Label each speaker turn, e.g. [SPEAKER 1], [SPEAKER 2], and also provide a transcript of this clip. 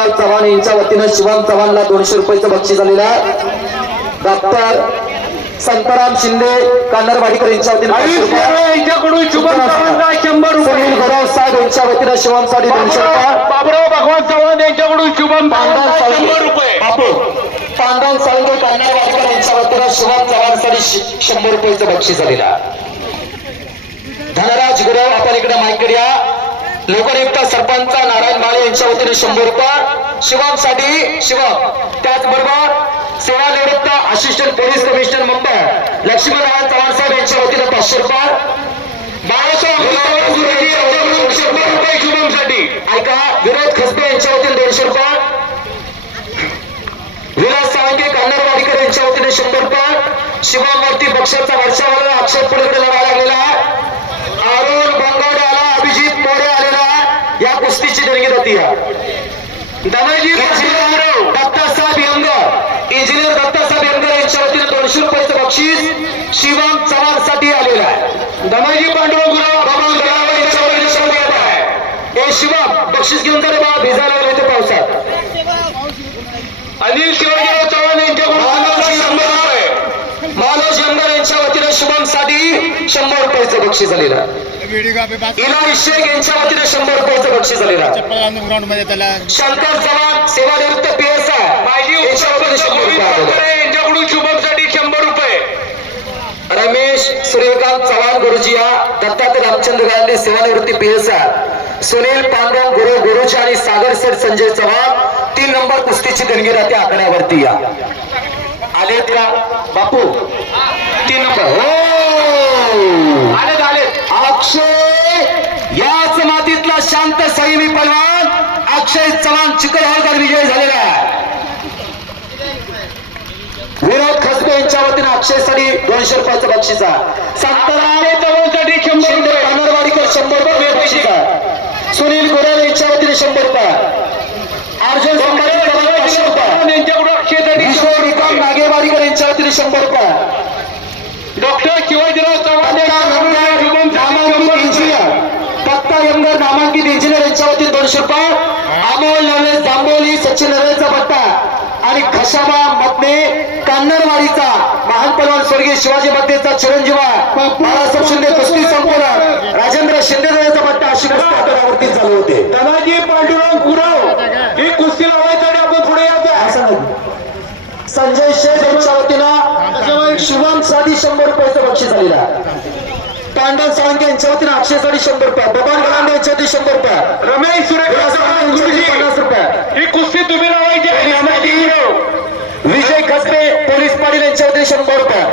[SPEAKER 1] शांताराम चव्हाण यांच्या वतीनं शिवम चव्हाणला दोनशे रुपयाचं बक्षीस झालेलं आहे. डॉक्टर संताराम शिंदे कान्नरवाडीकर यांच्या वतीनं
[SPEAKER 2] शंभर
[SPEAKER 1] सुनील
[SPEAKER 2] रुपये
[SPEAKER 1] गुरव साहेब यांच्या वतीनं शिवमसाठी दोनशे
[SPEAKER 2] बाबुराव
[SPEAKER 1] रुपये.
[SPEAKER 2] बाबुराव भगवान चव्हाण यांच्याकडून शुभम शंभर रुपये.
[SPEAKER 1] पांडव साळुंके कान्नरवाडीकर यांच्या वतीनं शिवम चव्हाणसाठी श- शंभर रुपयाचं बक्षीस झालेलं आहे. धनराज गुरव आपण इकडे माईकडे या. लोकनियुक्त सरपंच नारायण माळे यांच्या वतीने शंभर रुपये. शिवमसाठी शिवम त्याचबरोबर सेवानिवृत्त assistant police commissioner Mumbai. Laxminarayan Chavan saheb यांच्या वतीने पाचशे रुपये. रुपये. शुभमसाठी ऐका विनोद खसबे यांच्या वतीने दोनशे रुपये. विलास सावंगे कांदरवाडीकर यांच्या वतीने शंभर रुपये. शिवामूर्ती पक्षाचा वर्षावर अक्षर पुढे लढा लागलेला आहे. या कुस्तीची देणगी जाती धनजी दत्तासाहेब यंगर इंजिनियर दत्तासाहेब यंगर यांच्या वतीने दोनशे रुपयाचं बक्षीस शिवम चव्हाणसाठी आलेलं आहे. धनाजी पांडुरंग हे शिवम बक्षीस घेऊन जा बाबा भिजायला लागले ते पावसात.
[SPEAKER 2] अनिल शिवाजीराव चव्हाण यांच्याकडून शंभर
[SPEAKER 1] यंगर यांच्या वतीने शुभमसाठी शंभर रुपयाचं बक्षीस झालेलं आहे. इलाही शेख यांच्या वतीने शंभर बक्षीस झालेलं आहे.
[SPEAKER 3] ग्राउंडमध्ये त्याला
[SPEAKER 1] शंकर चव्हाण सेवानिवृत्त पी एस
[SPEAKER 2] माजी
[SPEAKER 1] आय यांच्या वतीने
[SPEAKER 2] उपसरपंच
[SPEAKER 1] शंभर
[SPEAKER 2] गोविंद
[SPEAKER 1] रुपये आलेले
[SPEAKER 2] वाकरे यांच्याकडून शुभमसाठी शंभर रुपये.
[SPEAKER 1] रमेश सूर्यकांत चव्हाण गुरुजी या दत्तात्रय रामचंद्र गांधी सेवानिवृत्ती P S I Sunil Pandav गुरु गुरुजी आणि सागर सर संजय चव्हाण तीन नंबर कुस्तीची देणगी राहते आकड्यावरती या आलेत का बापू तीन नंबर. हो!
[SPEAKER 2] आलेत आलेत.
[SPEAKER 1] अक्षय! शांत संयमी पलवान अक्षय चव्हाण चिकलहाळकर विजय झालेला आहे. विनोद खसबे यांच्या वतीने अक्षयसाठी दोनशे रुपयाचा बक्षीस आहे. संतराम
[SPEAKER 2] चव्हाणसाठी शंभर
[SPEAKER 1] शिंदे
[SPEAKER 2] रुपये.
[SPEAKER 1] कानरवाडीकर शंभर रुपये बक्षीस आहे. सुनील गोरे यांच्या वतीने शंभर रुपये. अर्जुन संभाजी चव्हाण पाचशे रुपये.
[SPEAKER 2] यांच्याकडून अक्षयसाठी
[SPEAKER 1] किशोर निकम नागेवाडीकर यांच्या वतीने शंभर रुपये.
[SPEAKER 2] डॉक्टर शिवाजीराव चव्हाण यांच्याकडून शुभम
[SPEAKER 1] नामांकित इंजिनियर दत्ता यंगर नामांकित इंजिनियर यांच्या वतीने दोनशे रुपये अमोल नवलेश जांभोली सचिन नरेचा पट्टा आणि खशाबा मतने कान्नरवाडीचा महान पलवान स्वर्गीय शिवाजी मतेचा चिरंजीवा बाळासाहेब शिंदे कुस्ती संपूर्ण राजेंद्र शिंदे नरेचा पट्टा अशी कुस्ती आकड्यावरती चालू होते.
[SPEAKER 2] धनाजी पांडुरंग गुरव ही कुस्ती लावायसाठी आपण पुढे यायचं.
[SPEAKER 1] संजय शेख यांच्या वतीनं शुभम साधी शंभर रुपयाचं बक्षीस झालेलं पांडव साळंके यांच्या वतीनं अक्षय साडी शंभर रुपये बबान गलांडे यांच्या वतीने शंभर रुपये
[SPEAKER 2] रमेश सुरेश
[SPEAKER 1] पन्नास रुपये.
[SPEAKER 2] ही कुस्ती तुम्ही लावायची
[SPEAKER 1] विजय खसबे पोलीस पाटील यांच्या वतीने शंभर रुपये.